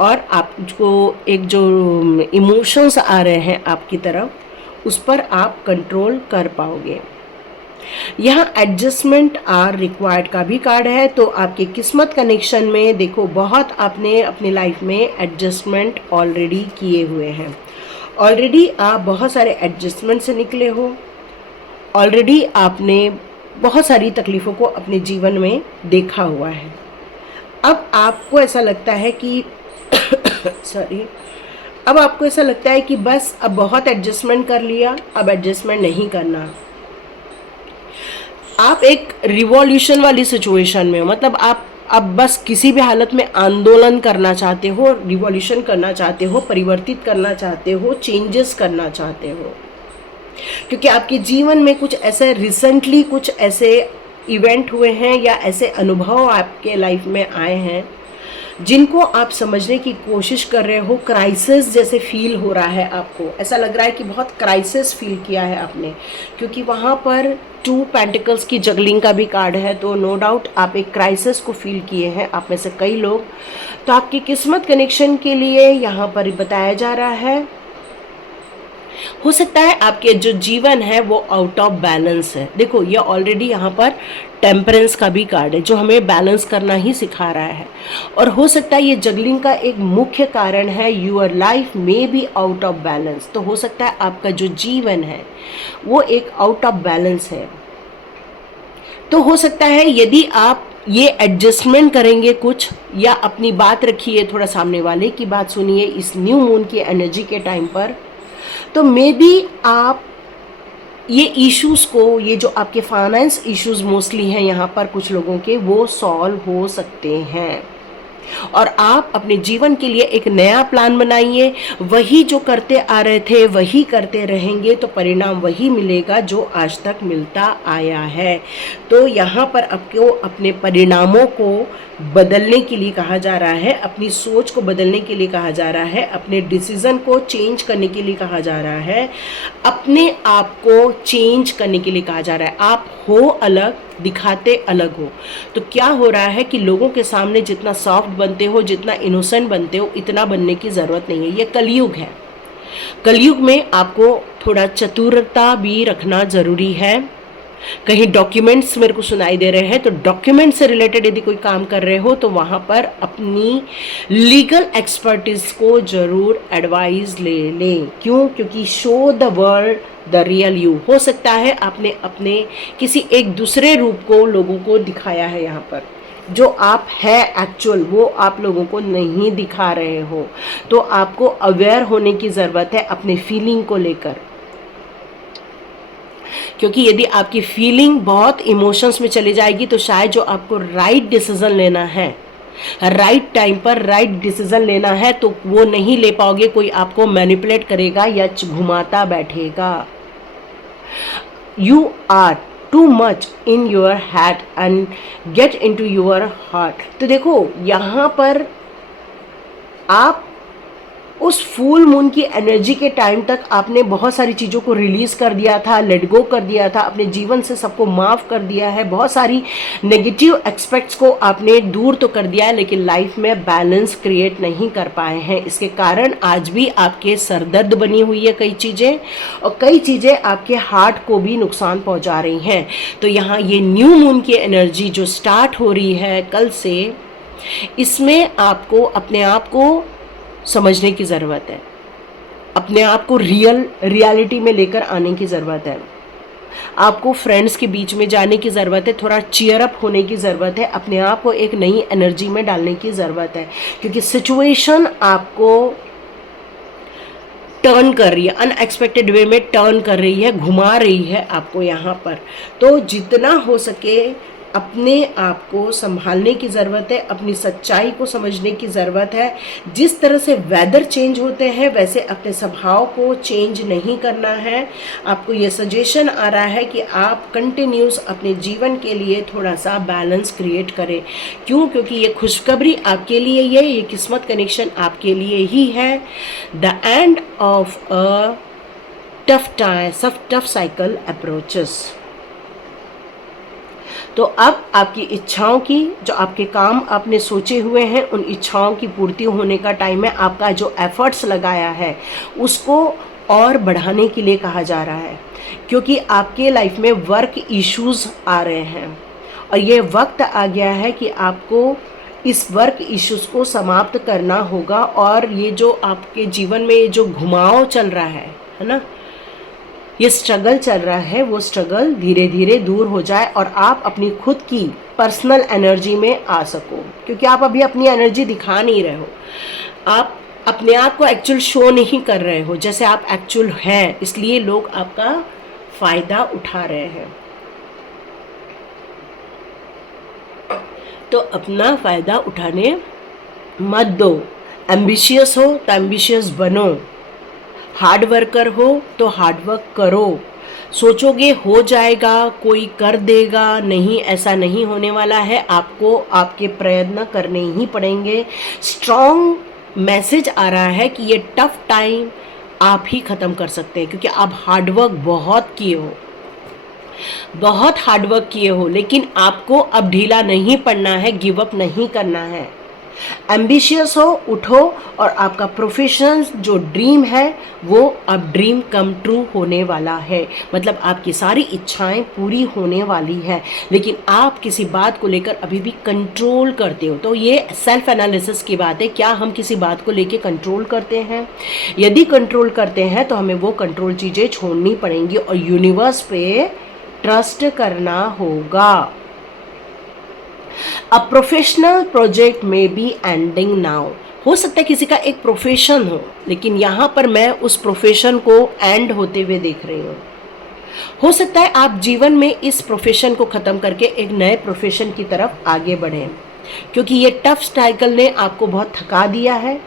और आपको एक जो इमोशंस आ रहे हैं आपकी तरफ उस पर आप कंट्रोल कर पाओगे। यहाँ एडजस्टमेंट आर रिक्वायर्ड का भी कार्ड है। तो आपके किस्मत कनेक्शन में देखो बहुत आपने अपनी लाइफ में एडजस्टमेंट ऑलरेडी किए हुए हैं, ऑलरेडी आप बहुत सारे एडजस्टमेंट से निकले हो, ऑलरेडी आपने बहुत सारी तकलीफ़ों को अपने जीवन में देखा हुआ है। अब आपको ऐसा लगता है कि अब आपको ऐसा लगता है कि बस अब बहुत एडजस्टमेंट कर लिया, अब एडजस्टमेंट नहीं करना। आप एक रिवॉल्यूशन वाली सिचुएशन में हो, मतलब आप अब बस किसी भी हालत में आंदोलन करना चाहते हो, रिवॉल्यूशन करना चाहते हो, परिवर्तित करना चाहते हो, चेंजेस करना चाहते हो, क्योंकि आपके जीवन में कुछ ऐसे रिसेंटली कुछ ऐसे इवेंट हुए हैं या ऐसे अनुभव आपके लाइफ में आए हैं जिनको आप समझने की कोशिश कर रहे हो। क्राइसिस जैसे फील हो रहा है आपको, ऐसा लग रहा है कि बहुत क्राइसिस फील किया है आपने, क्योंकि वहाँ पर 2 पेंटिकल्स की जगलिंग का भी कार्ड है। तो नो डाउट आप एक क्राइसिस को फील किए हैं आप में से कई लोग। तो आपकी किस्मत कनेक्शन के लिए यहाँ पर बताया जा रहा है, हो सकता है आपके जो जीवन है वो आउट ऑफ बैलेंस है। देखो ये ऑलरेडी यहाँ पर टेम्परेंस का भी कार्ड है जो हमें बैलेंस करना ही सिखा रहा है, और हो सकता है ये जगलिंग का एक मुख्य कारण है यूर लाइफ में बी आउट ऑफ बैलेंस। तो हो सकता है आपका जो जीवन है वो एक आउट ऑफ बैलेंस है। तो हो सकता है यदि आप ये एडजस्टमेंट करेंगे कुछ, या अपनी बात रखिए, थोड़ा सामने वाले की बात सुनिए इस न्यू मून की एनर्जी के टाइम पर, तो मे बी आप ये इश्यूज़ को, ये जो आपके फाइनेंस इश्यूज़ मोस्टली हैं यहाँ पर कुछ लोगों के, वो सॉल्व हो सकते हैं और आप अपने जीवन के लिए एक नया प्लान बनाइए। वही जो करते आ रहे थे वही करते रहेंगे तो परिणाम वही मिलेगा जो आज तक मिलता आया है। तो यहाँ पर आपको अपने परिणामों को बदलने के लिए कहा जा रहा है, अपनी सोच को बदलने के लिए कहा जा रहा है, अपने डिसीज़न को चेंज करने के लिए कहा जा रहा है, अपने आप को चेंज करने के लिए कहा जा रहा है। आप हो अलग, दिखाते अलग हो। तो क्या हो रहा है कि लोगों के सामने जितना सॉफ्ट बनते हो, जितना इनोसेंट बनते हो, इतना बनने की ज़रूरत नहीं है। ये कलयुग है, कलयुग में आपको थोड़ा चतुरता भी रखना ज़रूरी है। कहीं डॉक्यूमेंट्स मेरे को सुनाई दे रहे हैं, तो डॉक्यूमेंट से रिलेटेड यदि कोई काम कर रहे हो तो वहाँ पर अपनी लीगल एक्सपर्टीज को ज़रूर एडवाइस ले लें। क्यों? क्योंकि show the world the real you. हो सकता है आपने अपने किसी एक दूसरे रूप को लोगों को दिखाया है यहाँ पर, जो आप है एक्चुअल, वो आप लोगों को नहीं दिखा रहे हो। तो आपको अवेयर होने की ज़रूरत है अपने फीलिंग को लेकर, क्योंकि यदि आपकी फीलिंग बहुत इमोशंस में चली जाएगी तो शायद जो आपको राइट डिसीजन लेना है, राइट टाइम पर राइट डिसीजन लेना है, तो वो नहीं ले पाओगे। कोई आपको मैनिपुलेट करेगा या घुमाता बैठेगा। You are too much in your head and get into your heart. तो देखो यहाँ पर आप उस फुल मून की एनर्जी के टाइम तक आपने बहुत सारी चीज़ों को रिलीज़ कर दिया था, लेट गो कर दिया था, अपने जीवन से सबको माफ़ कर दिया है, बहुत सारी नेगेटिव एस्पेक्ट्स को आपने दूर तो कर दिया है, लेकिन लाइफ में बैलेंस क्रिएट नहीं कर पाए हैं। इसके कारण आज भी आपके सरदर्द बनी हुई है कई चीज़ें, और कई चीज़ें आपके हार्ट को भी नुकसान पहुँचा रही हैं। तो यहाँ ये न्यू मून की एनर्जी जो स्टार्ट हो रही है कल से, इसमें आपको अपने आप को समझने की ज़रूरत है, अपने आप को रियलिटी में लेकर आने की ज़रूरत है, आपको फ्रेंड्स के बीच में जाने की ज़रूरत है, थोड़ा चीयर अप होने की ज़रूरत है, अपने आप को एक नई एनर्जी में डालने की ज़रूरत है, क्योंकि सिचुएशन आपको टर्न कर रही है, अनएक्सपेक्टेड वे में टर्न कर रही है, घुमा रही है आपको यहाँ पर। तो जितना हो सके अपने आप को संभालने की ज़रूरत है, अपनी सच्चाई को समझने की ज़रूरत है। जिस तरह से वेदर चेंज होते हैं वैसे अपने स्वभाव को चेंज नहीं करना है। आपको ये सजेशन आ रहा है कि आप कंटिन्यूस अपने जीवन के लिए थोड़ा सा बैलेंस क्रिएट करें। क्यों? क्योंकि ये खुशखबरी आपके लिए ये किस्मत कनेक्शन आपके लिए ही है। The end of a tough cycle approaches. तो अब आपकी इच्छाओं की, जो आपके काम आपने सोचे हुए हैं, उन इच्छाओं की पूर्ति होने का टाइम है। आपका जो एफर्ट्स लगाया है उसको और बढ़ाने के लिए कहा जा रहा है, क्योंकि आपके लाइफ में वर्क इश्यूज आ रहे हैं और ये वक्त आ गया है कि आपको इस वर्क इश्यूज को समाप्त करना होगा। और ये जो आपके जीवन में ये जो घुमाव चल रहा है ना, ये स्ट्रगल चल रहा है, वो स्ट्रगल धीरे धीरे दूर हो जाए और आप अपनी खुद की पर्सनल एनर्जी में आ सको, क्योंकि आप अभी अपनी एनर्जी दिखा नहीं रहे हो। आप अपने आप को एक्चुअल शो नहीं कर रहे हो जैसे आप एक्चुअल हैं, इसलिए लोग आपका फ़ायदा उठा रहे हैं। तो अपना फ़ायदा उठाने मत दो। एम्बिशियस हो तो एम्बिशियस बनो, हार्ड वर्कर हो तो हार्ड वर्क करो। सोचोगे हो जाएगा, कोई कर देगा, नहीं, ऐसा नहीं होने वाला है। आपको आपके प्रयत्न करने ही पड़ेंगे। स्ट्रॉन्ग मैसेज आ रहा है कि ये टफ टाइम आप ही ख़त्म कर सकते हैं, क्योंकि आप हार्डवर्क बहुत किए हो, बहुत हार्डवर्क किए हो, लेकिन आपको अब ढीला नहीं पड़ना है, गिव अप नहीं करना है। एम्बिशियस हो, उठो और आपका प्रोफेशन जो ड्रीम है वो अब ड्रीम कम ट्रू होने वाला है। मतलब आपकी सारी इच्छाएं पूरी होने वाली है, लेकिन आप किसी बात को लेकर अभी भी कंट्रोल करते हो। तो ये सेल्फ एनालिसिस की बात है, क्या हम किसी बात को लेकर कंट्रोल करते हैं? यदि कंट्रोल करते हैं तो हमें वो कंट्रोल चीज़ें छोड़नी पड़ेंगी और यूनिवर्स पे ट्रस्ट करना होगा। अ प्रोफेशनल प्रोजेक्ट में बी एंडिंग नाउ। हो सकता है किसी का एक प्रोफेशन हो, लेकिन यहाँ पर मैं उस प्रोफेशन को एंड होते हुए देख रही हूँ। हो सकता है आप जीवन में इस प्रोफेशन को ख़त्म करके एक नए प्रोफेशन की तरफ आगे बढ़ें, क्योंकि ये टफ साइकिल ने आपको बहुत थका दिया है।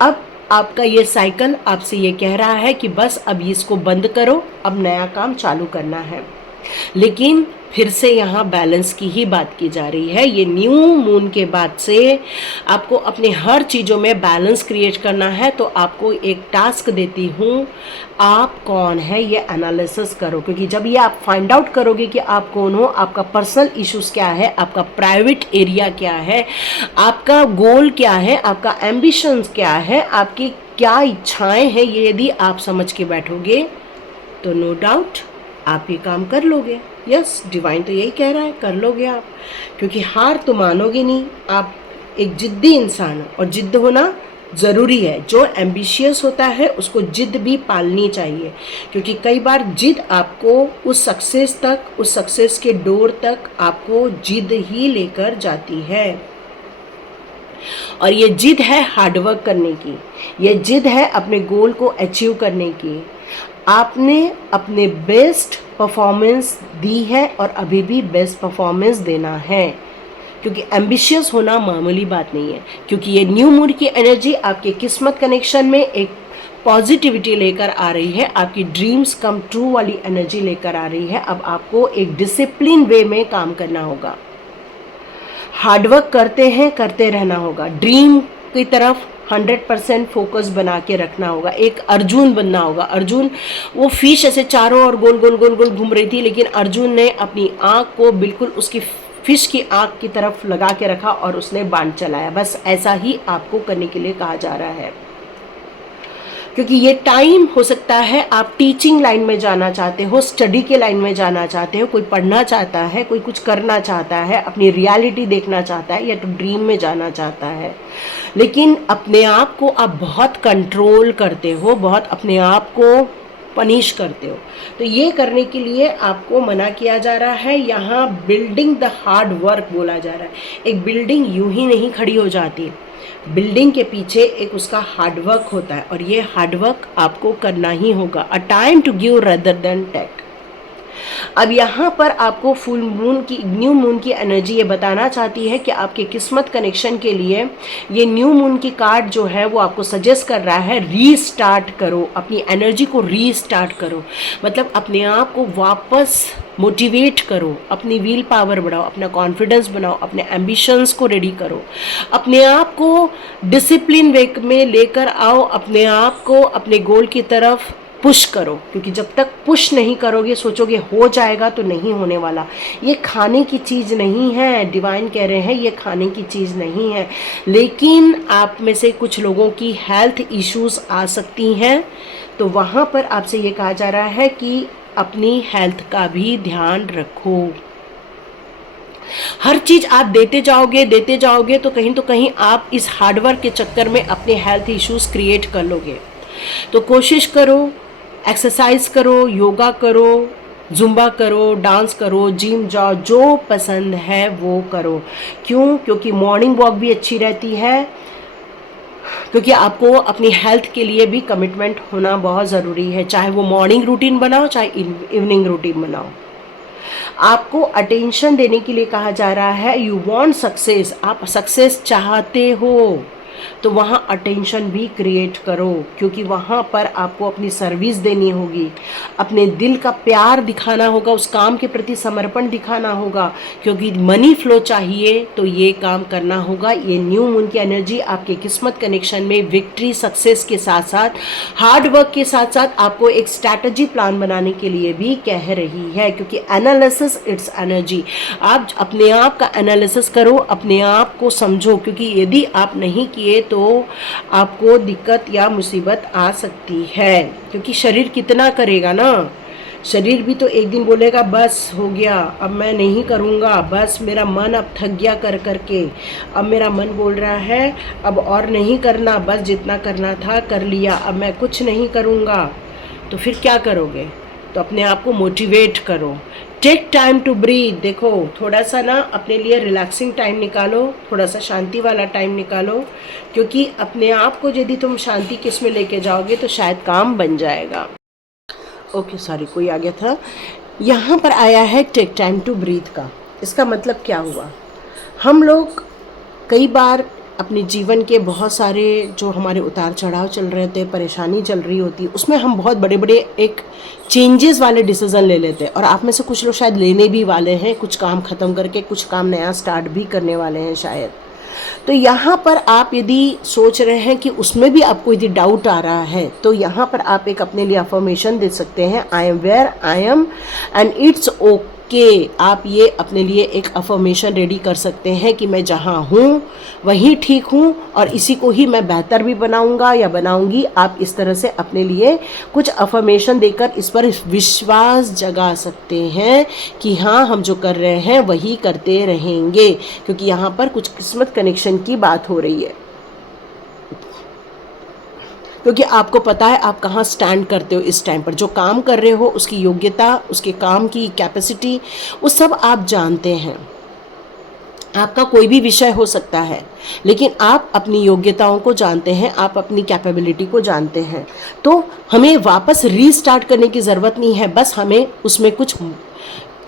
अब आपका ये साइकिल आपसे ये कह रहा है कि बस अब इसको बंद करो, अब नया काम चालू करना है। लेकिन फिर से यहाँ बैलेंस की ही बात की जा रही है। ये न्यू मून के बाद से आपको अपने हर चीज़ों में बैलेंस क्रिएट करना है। तो आपको एक टास्क देती हूँ, आप कौन है ये एनालिसिस करो, क्योंकि जब ये आप फाइंड आउट करोगे कि आप कौन हो, आपका पर्सनल इश्यूज क्या है, आपका प्राइवेट एरिया क्या है, आपका गोल क्या है, आपका एम्बिशंस क्या है, आपकी क्या इच्छाएं हैं, ये यदि आप समझ के बैठोगे तो नो डाउट आप ये काम कर लोगे। यस, डिवाइन तो यही कह रहा है, कर लोगे आप, क्योंकि हार तो मानोगे नहीं। आप एक जिद्दी इंसान हो और जिद्द होना ज़रूरी है। जो एम्बिशियस होता है उसको जिद भी पालनी चाहिए, क्योंकि कई बार जिद आपको उस सक्सेस तक, उस सक्सेस के डोर तक आपको जिद ही लेकर जाती है। और ये जिद है हार्डवर्क करने की, ये जिद है अपने गोल को अचीव करने की। आपने अपने बेस्ट परफॉर्मेंस दी है और अभी भी बेस्ट परफॉर्मेंस देना है, क्योंकि एम्बिशियस होना मामूली बात नहीं है। क्योंकि ये न्यू मूड की एनर्जी आपके किस्मत कनेक्शन में एक पॉजिटिविटी लेकर आ रही है, आपकी ड्रीम्स कम ट्रू वाली एनर्जी लेकर आ रही है। अब आपको एक डिसिप्लिन वे में काम करना होगा, हार्डवर्क करते हैं, करते रहना होगा, ड्रीम की तरफ 100% फोकस बना के रखना होगा। एक अर्जुन बनना होगा। अर्जुन, वो फिश ऐसे चारों ओर गोल गोल गोल गोल घूम रही थी, लेकिन अर्जुन ने अपनी आँख को बिल्कुल उसकी फिश की आँख की तरफ लगा के रखा और उसने बाण चलाया। बस ऐसा ही आपको करने के लिए कहा जा रहा है, क्योंकि ये टाइम हो सकता है आप टीचिंग लाइन में जाना चाहते हो, स्टडी के लाइन में जाना चाहते हो, कोई पढ़ना चाहता है, कोई कुछ करना चाहता है, अपनी रियलिटी देखना चाहता है, या तो ड्रीम में जाना चाहता है, लेकिन अपने आप को आप बहुत कंट्रोल करते हो, बहुत अपने आप को पनिश करते हो। तो ये करने के लिए आपको मना किया जा रहा है। यहाँ बिल्डिंग द हार्ड वर्क बोला जा रहा है। एक बिल्डिंग यूं ही नहीं खड़ी हो जाती, बिल्डिंग के पीछे एक उसका हार्डवर्क होता है, और ये हार्डवर्क आपको करना ही होगा। A time to give rather than take. अब यहाँ पर आपको फुल मून की, न्यू मून की एनर्जी ये बताना चाहती है कि आपके किस्मत कनेक्शन के लिए ये न्यू मून की कार्ड जो है वो आपको सजेस्ट कर रहा है, रीस्टार्ट करो, अपनी एनर्जी को रीस्टार्ट करो। मतलब अपने आप को वापस मोटिवेट करो, अपनी व्हील पावर बढ़ाओ, अपना कॉन्फिडेंस बनाओ, अपने एम्बिशंस को रेडी करो, अपने आप को डिसिप्लिन वे में लेकर आओ, अपने आप को अपने गोल की तरफ पुश करो। क्योंकि जब तक पुश नहीं करोगे, सोचोगे हो जाएगा, तो नहीं होने वाला। ये खाने की चीज़ नहीं है, डिवाइन कह रहे हैं ये खाने की चीज़ नहीं है। लेकिन आप में से कुछ लोगों की हेल्थ इश्यूज आ सकती हैं, तो वहाँ पर आपसे ये कहा जा रहा है कि अपनी हेल्थ का भी ध्यान रखो। हर चीज़ आप देते जाओगे तो कहीं आप इस हार्डवर्क के चक्कर में अपने हेल्थ इश्यूज क्रिएट कर लोगे। तो कोशिश करो, एक्सरसाइज करो, योगा करो, जुम्बा करो, डांस करो, जिम जाओ, जो पसंद है वो करो। क्यों? क्योंकि मॉर्निंग वॉक भी अच्छी रहती है, क्योंकि आपको अपनी हेल्थ के लिए भी कमिटमेंट होना बहुत ज़रूरी है। चाहे वो मॉर्निंग रूटीन बनाओ, चाहे इवनिंग रूटीन बनाओ। आपको अटेंशन देने के लिए कहा जा रहा है, यू वांट सक्सेस, आप सक्सेस चाहते हो, तो वहाँ अटेंशन भी क्रिएट करो, क्योंकि वहाँ पर आपको अपनी सर्विस देनी होगी, अपने दिल का प्यार दिखाना होगा, उस काम के प्रति समर्पण दिखाना होगा, क्योंकि मनी फ्लो चाहिए तो ये काम करना होगा। ये न्यू मून की एनर्जी आपके किस्मत कनेक्शन में विक्ट्री, सक्सेस के साथ साथ, हार्ड वर्क के साथ साथ आपको एक स्ट्रैटेजी प्लान बनाने के लिए भी कह रही है, क्योंकि एनालिसिस इट्स एनर्जी। आप अपने आप का एनालिसिस करो, अपने आप को समझो, क्योंकि यदि आप नहीं किए तो आपको दिक्कत या मुसीबत आ सकती है। क्योंकि शरीर कितना करेगा ना, शरीर भी तो एक दिन बोलेगा बस हो गया, अब मैं नहीं करूँगा, बस मेरा मन अब थक गया कर करके, अब मेरा मन बोल रहा है अब और नहीं करना, बस जितना करना था कर लिया, अब मैं कुछ नहीं करूँगा। तो फिर क्या करोगे? तो अपने आप को मोटिवेट करो। Take time to breathe. देखो, थोड़ा सा ना अपने लिए रिलैक्सिंग टाइम निकालो, थोड़ा सा शांति वाला टाइम निकालो, क्योंकि अपने आप को यदि तुम शांति किस में लेके जाओगे तो शायद काम बन जाएगा। ओके, सॉरी, कोई आ गया था। यहाँ पर आया है टेक टाइम टू ब्रीथ का। इसका मतलब क्या हुआ? हम लोग कई बार अपने जीवन के बहुत सारे जो हमारे उतार चढ़ाव चल रहे थे, परेशानी चल रही होती, उसमें हम बहुत बड़े बड़े एक चेंजेस वाले डिसीज़न ले लेते हैं, और आप में से कुछ लोग शायद लेने भी वाले हैं, कुछ काम ख़त्म करके कुछ काम नया स्टार्ट भी करने वाले हैं शायद। तो यहाँ पर आप यदि सोच रहे हैं कि उसमें भी आपको यदि डाउट आ रहा है, तो यहाँ पर आप एक अपने लिए अफर्मेशन दे सकते हैं, I am where I am and it's okay. आप ये अपने लिए एक अफर्मेशन रेडी कर सकते हैं कि मैं जहाँ हूँ वहीं ठीक हूँ, और इसी को ही मैं बेहतर भी बनाऊँगा या बनाऊँगी। आप इस तरह से अपने लिए कुछ अफर्मेशन देकर इस पर विश्वास जगा सकते हैं कि हाँ, हम जो कर रहे हैं वही करते रहेंगे, क्योंकि यहाँ पर कुछ किस्मत कनेक्शन की बात हो रही है। क्योंकि आपको पता है आप कहाँ स्टैंड करते हो इस टाइम पर, जो काम कर रहे हो उसकी योग्यता, उसके काम की कैपेसिटी, वो सब आप जानते हैं। आपका कोई भी विषय हो सकता है, लेकिन आप अपनी योग्यताओं को जानते हैं, आप अपनी कैपेबिलिटी को जानते हैं। तो हमें वापस रीस्टार्ट करने की ज़रूरत नहीं है, बस हमें उसमें कुछ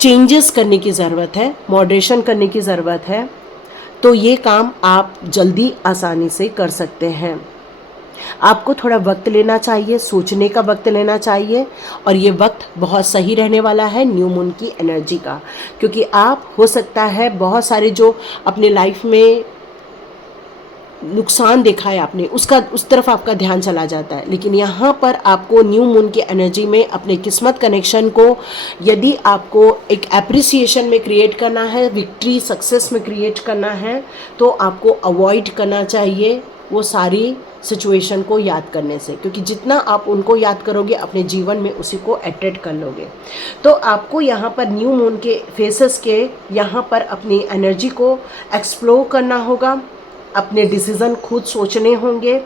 चेंजेस करने की ज़रूरत है, मॉडरेशन करने की ज़रूरत है। तो ये काम आप जल्दी आसानी से कर सकते हैं। आपको थोड़ा वक्त लेना चाहिए, सोचने का वक्त लेना चाहिए, और ये वक्त बहुत सही रहने वाला है न्यू मून की एनर्जी का, क्योंकि आप हो सकता है बहुत सारे जो अपने लाइफ में नुकसान देखा है आपने, उसका उस तरफ आपका ध्यान चला जाता है। लेकिन यहाँ पर आपको न्यू मून की एनर्जी में अपने किस्मत कनेक्शन को, यदि आपको एक एप्रिसिएशन में क्रिएट करना है, विक्ट्री सक्सेस में क्रिएट करना है, तो आपको अवॉइड करना चाहिए वो सारी सिचुएशन को याद करने से, क्योंकि जितना आप उनको याद करोगे अपने जीवन में उसी को अट्रैक्ट कर लोगे। तो आपको यहाँ पर न्यू मून के फेसेस के यहाँ पर अपनी एनर्जी को एक्सप्लोर करना होगा, अपने डिसीज़न खुद सोचने होंगे।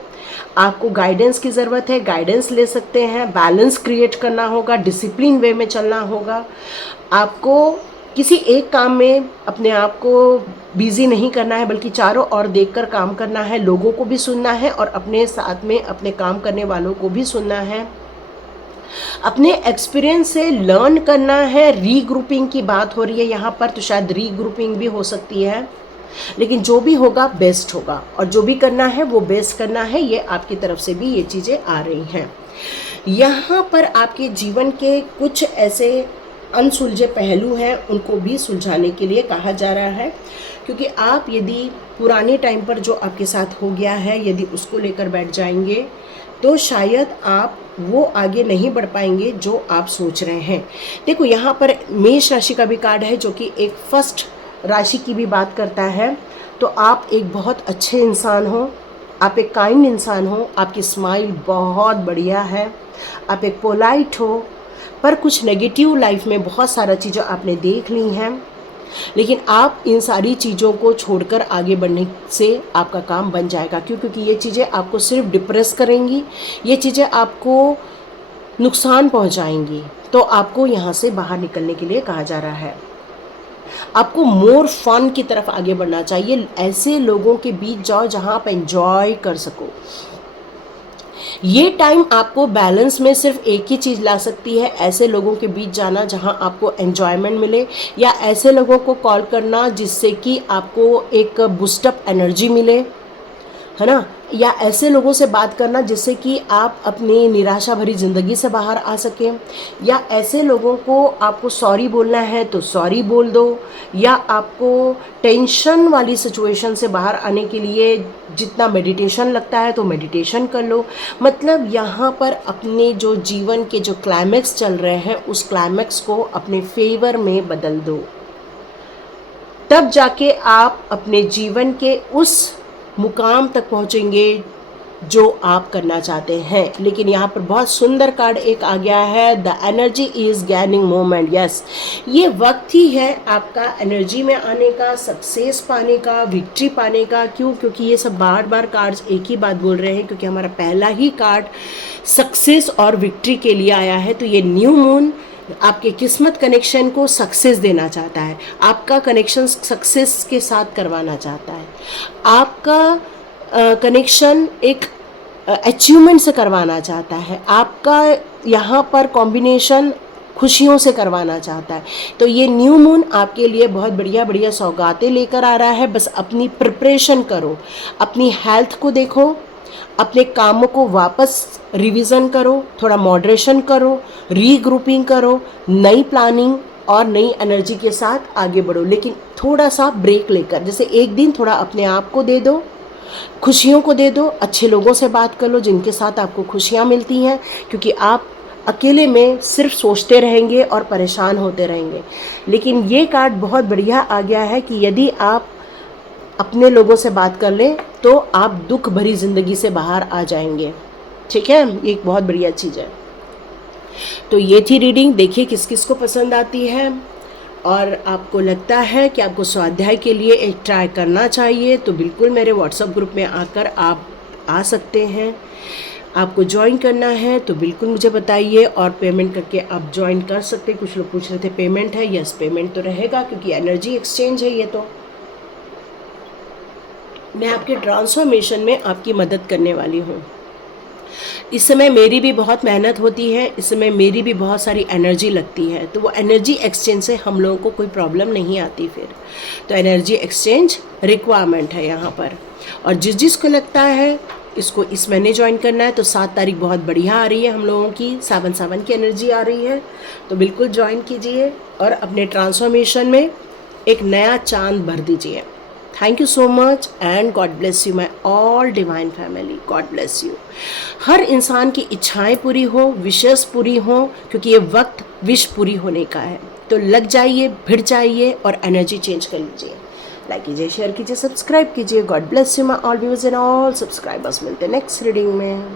आपको गाइडेंस की ज़रूरत है, गाइडेंस ले सकते हैं, बैलेंस क्रिएट करना होगा, डिसिप्लिन वे में चलना होगा। आपको किसी एक काम में अपने आप को बिजी नहीं करना है, बल्कि चारों ओर देखकर काम करना है, लोगों को भी सुनना है और अपने साथ में अपने काम करने वालों को भी सुनना है। अपने एक्सपीरियंस से लर्न करना है। रीग्रुपिंग की बात हो रही है यहाँ पर, तो शायद रीग्रुपिंग भी हो सकती है, लेकिन जो भी होगा बेस्ट होगा, और जो भी करना है वो बेस्ट करना है। ये आपकी तरफ से भी ये चीज़ें आ रही हैं। यहाँ पर आपके जीवन के कुछ ऐसे अनसुलझे पहलू हैं, उनको भी सुलझाने के लिए कहा जा रहा है, क्योंकि आप यदि पुराने टाइम पर जो आपके साथ हो गया है, यदि उसको लेकर बैठ जाएंगे तो शायद आप वो आगे नहीं बढ़ पाएंगे जो आप सोच रहे हैं। देखो यहाँ पर मेष राशि का भी कार्ड है, जो कि एक फर्स्ट राशि की भी बात करता है। तो आप एक बहुत अच्छे इंसान हो, आप एक काइंड इंसान हो, आपकी स्माइल बहुत बढ़िया है, आप एक पोलाइट हो, पर कुछ नेगेटिव लाइफ में बहुत सारा चीज़ें आपने देख ली हैं, लेकिन आप इन सारी चीज़ों को छोड़कर आगे बढ़ने से आपका काम बन जाएगा। क्यों? क्योंकि ये चीज़ें आपको सिर्फ डिप्रेस करेंगी, ये चीज़ें आपको नुकसान पहुंचाएंगी। तो आपको यहाँ से बाहर निकलने के लिए कहा जा रहा है। आपको मोर फन की तरफ आगे बढ़ना चाहिए, ऐसे लोगों के बीच जाओ जहाँ आप एंजॉय कर सको। ये टाइम आपको बैलेंस में सिर्फ एक ही चीज़ ला सकती है, ऐसे लोगों के बीच जाना जहां आपको एन्जॉयमेंट मिले, या ऐसे लोगों को कॉल करना जिससे कि आपको एक बूस्टअप एनर्जी मिले, है ना, या ऐसे लोगों से बात करना जिससे कि आप अपनी निराशा भरी ज़िंदगी से बाहर आ सकें, या ऐसे लोगों को आपको सॉरी बोलना है तो सॉरी बोल दो, या आपको टेंशन वाली सिचुएशन से बाहर आने के लिए जितना मेडिटेशन लगता है तो मेडिटेशन कर लो। मतलब यहाँ पर अपने जो जीवन के जो क्लाइमैक्स चल रहे हैं उस क्लाइमैक्स को अपने फेवर में बदल दो, तब जाके आप अपने जीवन के उस मुकाम तक पहुंचेंगे जो आप करना चाहते हैं। लेकिन यहाँ पर बहुत सुंदर कार्ड एक आ गया है, the energy is gaining moment. Yes, ये वक्त ही है आपका एनर्जी में आने का, सक्सेस पाने का, विक्ट्री पाने का। क्यों? क्योंकि ये सब बार बार कार्ड्स एक ही बात बोल रहे हैं, क्योंकि हमारा पहला ही कार्ड सक्सेस और विक्ट्री के लिए आया है। तो ये न्यू मून आपके किस्मत कनेक्शन को सक्सेस देना चाहता है, आपका कनेक्शन सक्सेस के साथ करवाना चाहता है, आपका कनेक्शन एक अचीवमेंट से करवाना चाहता है, आपका यहाँ पर कॉम्बिनेशन खुशियों से करवाना चाहता है। तो ये न्यू मून आपके लिए बहुत बढ़िया बढ़िया सौगातें लेकर आ रहा है। बस अपनी प्रिपरेशन करो, अपनी हेल्थ को देखो, अपने कामों को वापस रिवीजन करो, थोड़ा मॉडरेशन करो, रीग्रुपिंग करो, नई प्लानिंग और नई एनर्जी के साथ आगे बढ़ो। लेकिन थोड़ा सा ब्रेक लेकर, जैसे एक दिन थोड़ा अपने आप को दे दो, खुशियों को दे दो, अच्छे लोगों से बात कर लो जिनके साथ आपको खुशियाँ मिलती हैं, क्योंकि आप अकेले में सिर्फ सोचते रहेंगे और परेशान होते रहेंगे। लेकिन ये कार्ड बहुत बढ़िया आ गया है कि यदि आप अपने लोगों से बात कर लें तो आप दुख भरी ज़िंदगी से बाहर आ जाएंगे। ठीक है, ये एक बहुत बढ़िया चीज़ है। तो ये थी रीडिंग, देखिए किस किस को पसंद आती है, और आपको लगता है कि आपको स्वाध्याय के लिए एक ट्राई करना चाहिए तो बिल्कुल मेरे व्हाट्सएप ग्रुप में आकर आप आ सकते हैं। आपको ज्वाइन करना है तो बिल्कुल मुझे बताइए, और पेमेंट करके आप ज्वाइन कर सकते हैं। कुछ लोग पूछ रहे थे पेमेंट है, यस पेमेंट तो रहेगा क्योंकि एनर्जी एक्सचेंज है ये। तो मैं आपके ट्रांसफॉर्मेशन में आपकी मदद करने वाली हूँ। इस समय मेरी भी बहुत मेहनत होती है, इस समय मेरी भी बहुत सारी एनर्जी लगती है, तो वो एनर्जी एक्सचेंज से हम लोगों को कोई प्रॉब्लम नहीं आती फिर। तो एनर्जी एक्सचेंज रिक्वायरमेंट है यहाँ पर। और जिस जिसको लगता है इसको इस महीने ज्वाइन करना है तो 7 तारीख बहुत बढ़िया आ रही है हम लोगों की, सावन सावन की एनर्जी आ रही है, तो बिल्कुल ज्वाइन कीजिए और अपने ट्रांसफॉर्मेशन में एक नया चांद भर दीजिए। Thank you so much and God bless you my all divine family, God bless you. हर इंसान की इच्छाएं पूरी हो, विशेष पूरी हो, क्योंकि ये वक्त विश पूरी होने का है। तो लग जाइए, भिड़ जाइए और एनर्जी चेंज कर लीजिए। लाइक कीजिए, शेयर कीजिए, सब्सक्राइब कीजिए। God bless you my all viewers and all subscribers. मिलते हैं नेक्स्ट रीडिंग में।